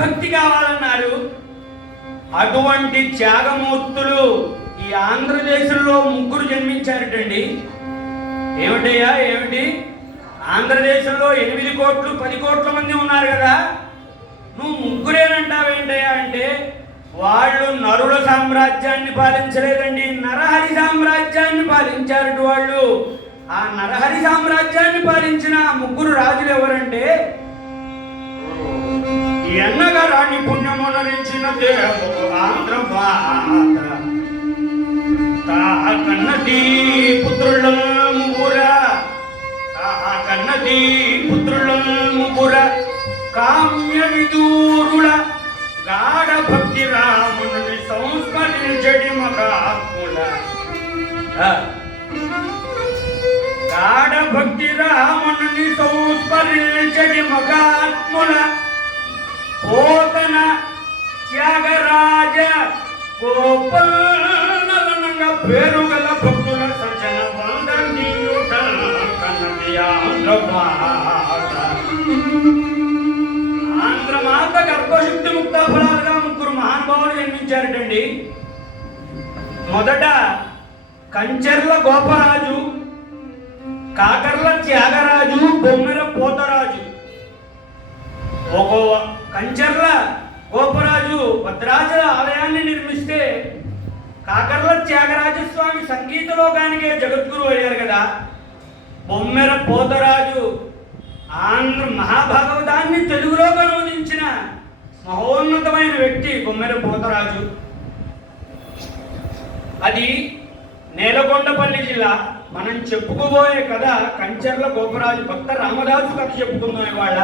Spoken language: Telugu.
భక్తి కావాలన్నారు అటువంటి త్యాగమూర్తులు ఈ ఆంధ్రదేశంలో ముగ్గురు జన్మించారటండి. ఏమిటయ్యా ఏమిటి? ఆంధ్రదేశంలో ఎనిమిది కోట్లు పది కోట్ల మంది ఉన్నారు కదా. నువ్వు ముగ్గురేనంటావేంటయ్యా అంటే వాళ్ళు నరుల సామ్రాజ్యాన్ని పాలించలేదండి. నరహరి సామ్రాజ్యాన్ని పాలించారట వాళ్ళు. ఆ నరహరి సామ్రాజ్యాన్ని పాలించిన ముగ్గురు రాజులు ఎవరంటే ఎన్నగా రాణి పుణ్యమునరించిన దేవుడు ఆంధ్ర మాత కన్నది పుత్రుల ముగ్గుర కన్నది పుత్రుల ముగ్గుర కామ్య విదూరుల గాఢ భక్తి రాముని సంస్మరించడి మగాత్ముల గాఢ భక్తి రాముని సంస్మరించడి మగాత్ముల గోపాలనంగా పేరు గల భక్తుల సజ్జన వందనీయుట కన్నది ఆంధ్రమాత ఆంధ్రమాత గర్భశుద్ధి ముక్త ముగ్గురు మహానుభావులు జన్మించారటండి. మొదట కంచెర్ల గోపరాజు కాకర్ల త్యాగరాజు బొమ్మెర పోతరాజు. ఒక కంచెర్ల గోపరాజు భద్రాచల ఆలయాన్ని కాకర్ల త్యాగరాజస్వామి సంగీత లోకానికే జగద్గురు అయ్యారు కదా. బొమ్మెర పోతరాజు ఆంధ్ర మహాభాగవతాన్ని తెలుగులో అనువదించిన మహోన్నతమైన వ్యక్తి బొమ్మెర పోతరాజు. అది నేలకొండపల్లి జిల్లా మనం చెప్పుకోబోయే కథ కంచర్ల గోపరాజు భక్త రామదాసు కథ చెప్పుకుందాం ఇవాళ.